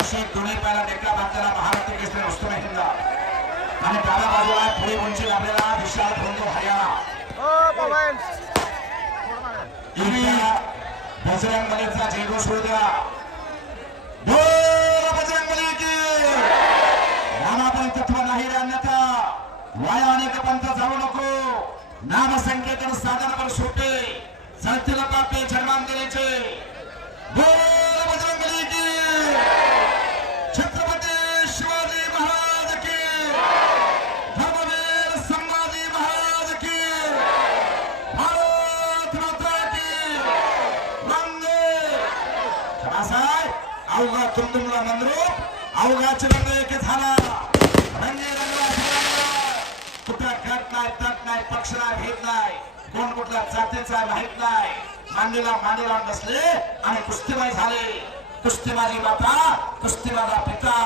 वर्षी दोन्ही पायाला टेकला बांधलेला महाराष्ट्र केसरी रुस्तम हिंद आणि डाव्या बाजूला पुढे उंची लाभलेला विशाल बंधू हरियाणा बजरंग बलीचा जयघोष होऊ द्या. बोल बजरंग बली की नामापण तत्व नाही रे अन्यथा वाया अनेक पंथ जाऊ नको. नाम संकेतन साधन पर सोपे सत्य पापे जन्मांतरीचे. बोल बजरंग बली की छत्रपती शिवाजी महाराज की धर्मवीर संभाजी महाराज की भारत माता की वंदे. अवघा तुमतुमला मंद्रूप अवघा चिरंग एक झाला. रंगे रंगला कुठला गट नाही तट नाही पक्ष नाही भेद नाही कोण कुठल्या जातीचा माहित नाही. मांडीला मांडीला बसले आणि कुस्तीबाई झाले. कुस्तीबाजी माता कुस्तीबाजा पिता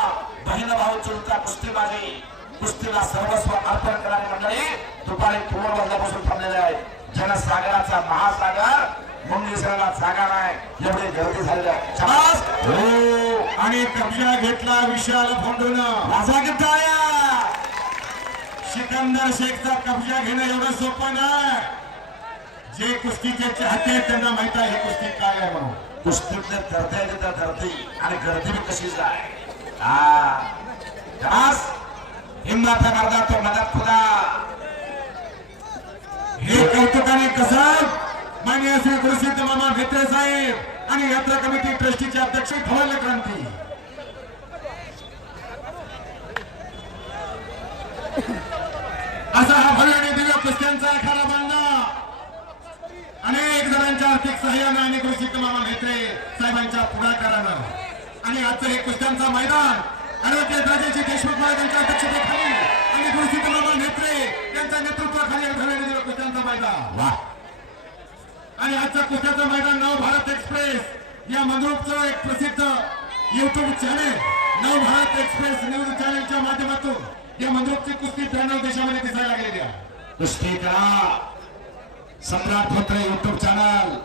बहीण भाऊ चुलता कुस्तीबाजी कुस्तीला सर्वस्व अर्पण करणारी मंडळी दुपारी 2 वाजल्यापासून थांबलेले आहेत. जनसागराचा महासागर मुंगेश्वराला जागा नाही एवढी गर्दी झालेली आहे. आणि कब्जा घेतला विशाल फोंडून राजा घेतला. सिकंदर शेखचा कब्जा घेणं एवढं सोपं नाही. जे कुस्तीचे चाहते आहेत त्यांना माहित आहे ही कुस्ती काय आहे म्हणून. कुस्तीतले करता येते तर करते आणि गर्दी बी कशीच आहे. हिंमत मर्दा तो मदत खुदा. हे कौतुकाने कसं माननीय श्री गुरुसिद्ध मामा भेत्रे साहेब आणि यात्रा कमिटी ट्रस्टीचे अध्यक्ष धवल क्रांती असा हा भव्य आणि दिव्य कुस्त्यांचा आखाडा बांधला. अनेक जणांच्या आर्थिक सहाय्याने आणि गुरुसिद्ध मामा भेत्रे साहेबांच्या पुढाकारानं आणि आजचं हे कुस्त्यांचं मैदान ऍडव्होकेट राजेश देशमुख यांच्या अध्यक्षतेखाली आणि गुरुसिद्ध मामा भेत्रे यांच्या नेतृत्वाखाली भव्य आणि दिव्य कुस्त्यांचं मैदान. आणि आजचं कुस्त्याचं मैदान नव भारत एक्सप्रेस या मंद्रूपचं एक प्रसिद्ध युट्यूब चॅनेल नव भारत एक्सप्रेस न्यूज चॅनेलच्या माध्यमातून या मंद्रूपची कुस्ती 93 देशामध्ये दिसायला लागलेली आहे. कुस्ती करा सम्राट धोत्रे युट्यूब चॅनल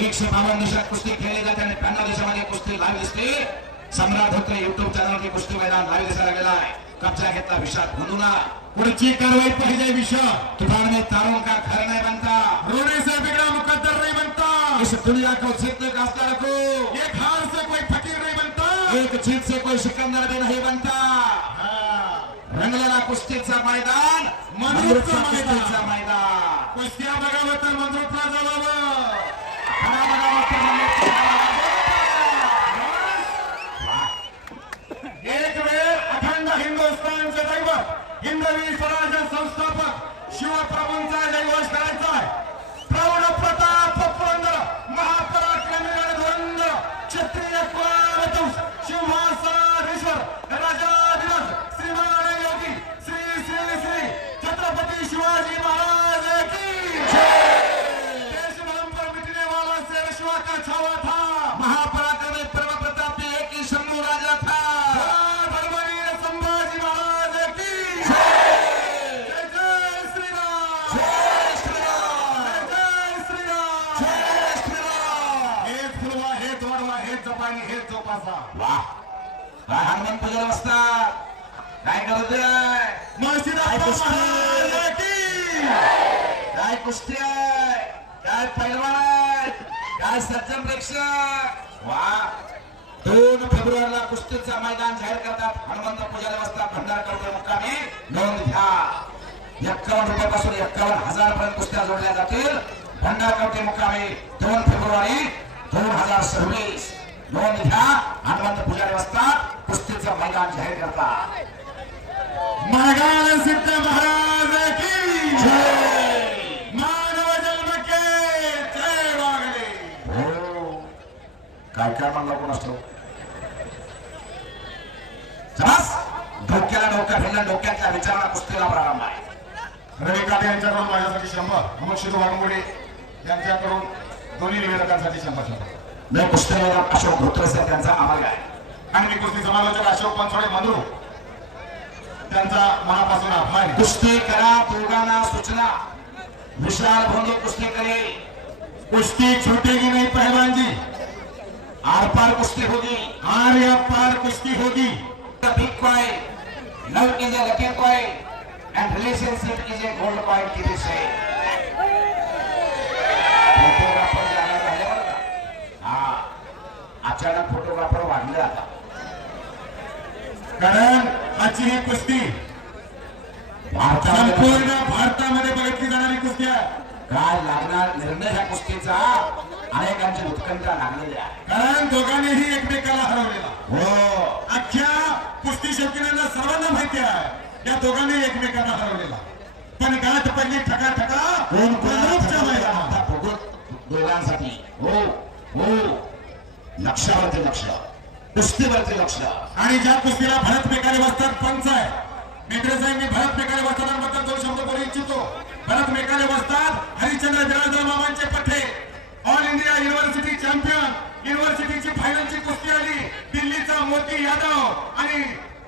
152 देशात कुस्ती खेळली जाते आणि 95 देशामध्ये कुस्ती लाईव्ह दिसते. सम्राट धोत्रे युट्यूब चॅनलवरती कुस्ती मैदान लाईव्ह दिसायला लागलेला आहे. कब्जा घेतला विशाल बंधूना. पुढची कारवाई पाहिजे विषय तुफान में तारों का घर नहीं बनता रोने से बिगड़ा मुकद्दर नहीं बनता. इस दुनिया को जीतने का हौसला रखो. एक हार से कोई फकीर नहीं बनता. एक जीत से कोई सिकंदर भी नहीं बनता. रंगलेला कुस्तीचा मैदान मंद्रूपचा कुस्तीचा मैदान. कुस्त्या बघावं तर मंद्रूपला जावावं. खरा बघावं तर मंद्रूपला जावावं. एक वेळ अखंड हिंदुस्थानचे दैवत हिंदवी स्वराज्य संस्थापक शिवप्रभूंचा जयघोष करायचा आहे. प्रौढ प्रताप पुरंदर महापराक्रमी रणधुरंदर क्षत्रिय कुळावतुष सिंहासनाधीश्वर राजाधिराज श्रीमान योगी श्री श्री श्री छत्रपती शिवाजी महाराज की देश धर्म पर मिटने वाला शेर शिवा का छावा था. महापराक्रमी परम प्रतापी एक ही शंभू राजा था. धर्मवीर संभाजी महाराज की जय जय श्रीराम. जय श्रीराम. जय श्रीराम. जय श्रीराम. हेच फुलवा हेच वाढवा हेच जपानी हेच जोपासा. वाह काय हनुमान पूजन असतात. काय करतोय मस्जिदात महाराज की काय कुस्ती आहे काय पैलवान आहे काय सज्जन प्रेक्षक. वाह 2 फेब्रुवारीला कुस्तीचा मैदान जाहीर करतात. हनुमंत पूजा व्यवस्था भंडार करते मुक्कामी नोंद घ्या. 51 रुपयापासून 51,000 पर्यंत कुस्त्या जोडल्या जातील. भंडार करते मुक्कामी 2 फेब्रुवारी 2026 नोंद घ्या. हनुमंत पूजा व्यवस्था कुस्तीचं मैदान जाहीर करतात. मागाल सिद्ध महाराज की जय. मानव जन्म के जय वागले. काय काय म्हणला कोण असतो. डोक्याला डोक्या फिरल्या डोक्यातल्या विचाराला कुस्तीला प्रारंभ आहे. रवी काटे यांच्याकडून माझ्यासाठी 100 अमोल शिरू वाघमोडे यांच्याकडून दोन्ही निवेदकांसाठी 100 कुस्तीला अशोक धोत्रे साहेब त्यांचा आभार आहे. आणि मी कुस्ती समालोचक अशोक पंचोडे मंद्रू त्यांचा मनापासून आभार. कुस्ती करा दोघांना सूचना. विशाल भोंगे कुस्ती करे. कुश्ती छूटेगी नहीं पहलवान जी. आर पार कुस्ती होगी. आर या पार कुस्ती होगी. The big coin, love is a lucky coin, and relationship is a gold coin. किती से? फोटोग्राफर जाणार झाले बरं का? हा, अचानक फोटोग्राफर वाढले आता. कारण आजची ही कुस्ती भारतामध्ये संपूर्ण भारतामध्ये बघितली जाणारी कुस्ती आहे. काय लागणार निर्णय ह्या कुस्तीचा अनेकांची उत्कंठा लागलेली आहे. कारण दोघांनीही एकमेकाला हरवलेला. हो, अख्ख्या कुस्ती शौकीनांना सर्वांना माहिती आहे या दोघांनी एकमेकांना हरवलेला. पण गाठ पडली ठका ठका कोण कोणाच्या मैदानात. आता बघू दोघांसाठी. हो हो, लक्षावरती लक्ष, कुस्तीवरती लक्ष. आणि ज्या कुस्तीला भरत मेकाले बसतात पंच आहे. मेत्रे साहेब, मी भरत मेकाले बसतानाबद्दल 2 शब्द बोलू इच्छितो. भरत मेकाले बसतात हरिश्चंद्र जनार्दन मामांचे पठ्ठे, ऑल इंडिया युनिव्हर्सिटी चॅम्पियन. युनिव्हर्सिटीची फायनलची कुस्ती आली. दिल्लीचा मोती यादव आणि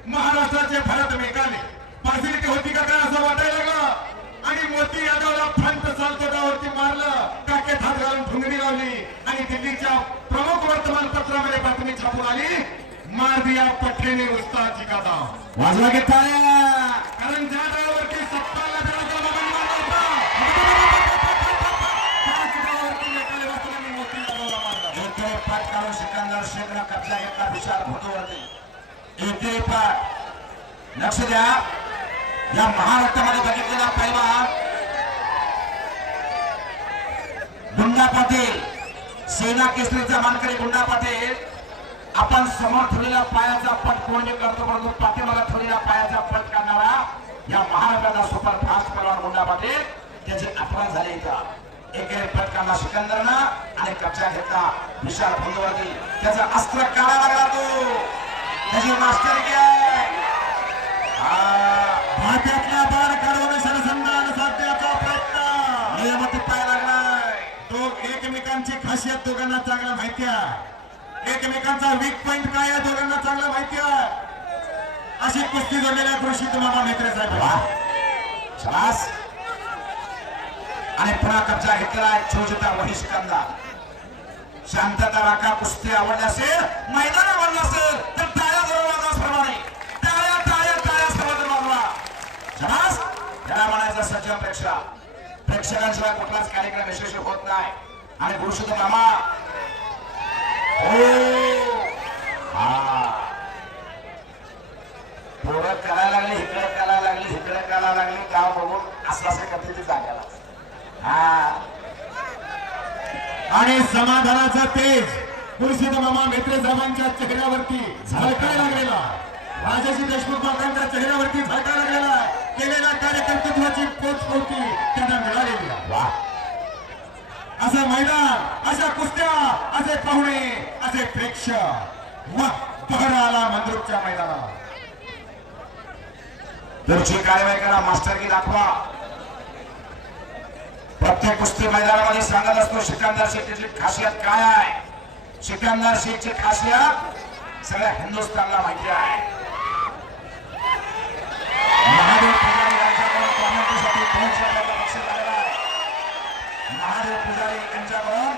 महाराष्ट्राचे भरत मेकाले. फॅसिलिटी होती का काय असं वाटायला लागलं. आणि मोती यादवला फ्रंट सालतोटावरती मारलं, काकेत हात घालून ठुंगडी लावली आणि दिल्लीच्या प्रमुख वर्तमानपत्रामध्ये बातमी छापून आली, मार दिया पठ्ठेने उस्तादजी का दाव. वाजवा की टाळ्या. कारण ज्या डावावरती सत्ताला जनार्दन मामांनी मारला होता, त्याच डावावरती मेकाले बसताना मोती यादवला मारला. एकेरी पाठ काढून सिकंदर शेखनं कब्जा घेतला विशाल फोटोवरती. एकेरी पाठ. लक्ष द्या, या महाराष्ट्रामध्ये बघितलेला पैलवान गुंडा पाटील, सेना केसरीचा मानकरी गुंडा पाटील. आपण समोर ठेवलेला पायाचा पट कोणी करतो, परंतु पाठीमागे ठेवलेला पायाचा पट करणारा या महाराष्ट्राचा सुपरफास्ट पैलवान गुंडा पाटील, त्याचे अपमान झाले इथं. एकेरी पट काढला सिकंदरनं आणि कब्जा घेतला विशाल फोटोवरती. त्याचा अस्त्र काढा लागला तो, त्याची मास्टरकी आहे. भात्यातला बाण काढून सरसंधान साधण्याचा प्रयत्न. नियमाती पाय लागलाय. तो एकमेकांची खासियत दोघांना चांगला माहिती आहे. एकमेकांचा वीक पॉइंट काय आहे दोघांना चांगला माहिती आहे. अशी कुस्ती जोडलेल्या कृषी मामा मेत्रे साहेब. वाह, शाबास. आणि पुन्हा कब्जा घेतला छोटा वही सिकंदर. शांतता राखा. कुस्ती आवडली असेल, मैदान आवडलं असेल तर टाळ्या जरूर वाजवा सर्वांनी. टाळ्या टाळ्या टाळ्या सर्वांनी वाजवा. शाबास. त्याला म्हणायचं सज्जन प्रेक्षकांशिवाय कुठलाच कार्यक्रम यशस्वी होत नाही. आणि गुरुशोत्तम मामा, हो हा, पोरं करायला लागली, इकडे करायला लागली, इकडे करायला लागली, गाव बघून असं असं करते ती जाग्याला. हा, आणि समाधानाचा तेज गुरुसिद्ध मामा मेत्रे साहेबांच्या चेहऱ्यावरती झळकायला लागलेला. राजाजी देशमुख मातांच्या चेहऱ्यावरती झळकायला लागलेला. केलेल्या कार्यकर्तृत्वाची पोचपोटी त्यांना मिळालेली आहे. वा, असं मैदान, अशा कुस्त्या, असे पाहुणे, असे प्रेक्षक. मग बहर आला मंद्रुपच्या मैदानाला. पुढची कारवाई करा, मास्टरकी दाखवा. प्रत्येक कुस्ती मैदानामध्ये सांगत असतो सिकंदर शेखची खासियत काय आहे. सिकंदर शेखची खासियत सगळ्या हिंदुस्थानला माहिती आहे. महादेव पुजारी यांच्याकडून कॉमेंट्रीसाठी 200 रुपयाचं बक्षीस आलेलं आहे. महादेव पुजारी यांच्याकडून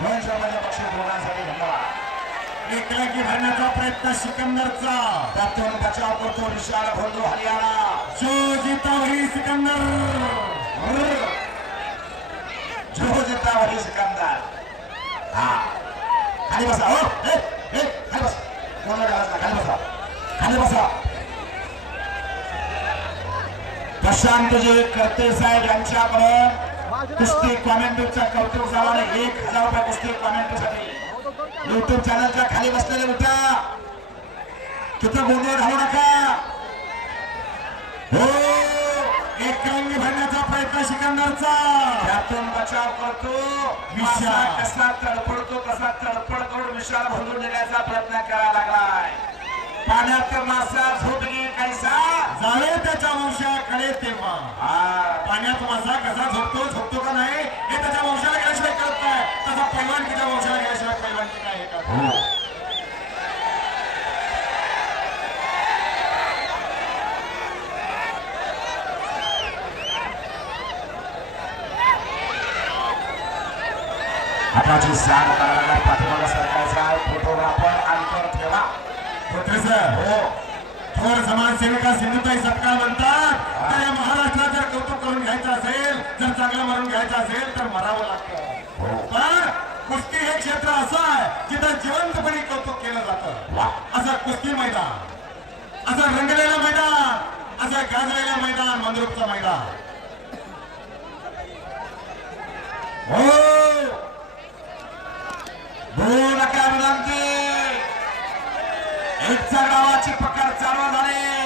200 रुपयाचं बक्षीस दोघांसाठी. धन्यवाद. एकलाकी भरण्याचा प्रयत्न सिकंदरचा. त्यातून बचाव करतो विशाल भोंदू हरियाणा. जो जीता वही सिकंदर. जो जीता वही सिकंदर. हा, खाली बसा. हो, खाली बसा. कोणाला घालायचं? खाली बसा, खाली बसा. प्रशांतजी करते साहेब यांच्याकडून कुस्ती कॉमेंट्रीचा कौतुक झाला. 1000 रुपये कुस्ती कॉमेंट्रीसाठी. युट्यूब चॅनलच्या खाली बसलेले उठा, तिथं गोंधळ घालू नका. हो, एकांगी भरण्याचा प्रयत्न सिकंदरचा. त्यातून बचाव करतो विशाल. कसा तडफडतो, कसा तडफड करून विशाल भरून देण्याचा प्रयत्न करायला लागलाय. पाण्यात मासा झोपगी कैसा जावे त्याच्या वंशाकडे तेव्हा. पाण्यात मासा कसा झोपतो का नाही हे त्याच्या वंशाला गेल्याशिवाय कळत नाही. तसा पैलवानकीच्या वंशाला गेल्याशिवाय पैलवानकी काय हे कळत नाही. हाताची साथ करायला पाठीमागा सरकायचा फोटोग्राफर अंतर ठेवा. होते सर हो थोर समाजसेविका सिंधुताई सपकाळ म्हणतात तर या महाराष्ट्रात जर कौतुक करून घ्यायचं असेल, जर चांगलं म्हणून घ्यायचं असेल तर मरावं लागतं. पण कुस्ती हे क्षेत्र असं आहे जिथं जिवंतपणे कौतुक केलं जातं. असं कुस्ती मैदान, असं रंगलेलं मैदान, असं गाजलेलं मैदान मंद्रुपचं मैदान. हो दोन नका विनंती. एकच्या गावाची पकड चालू झाली.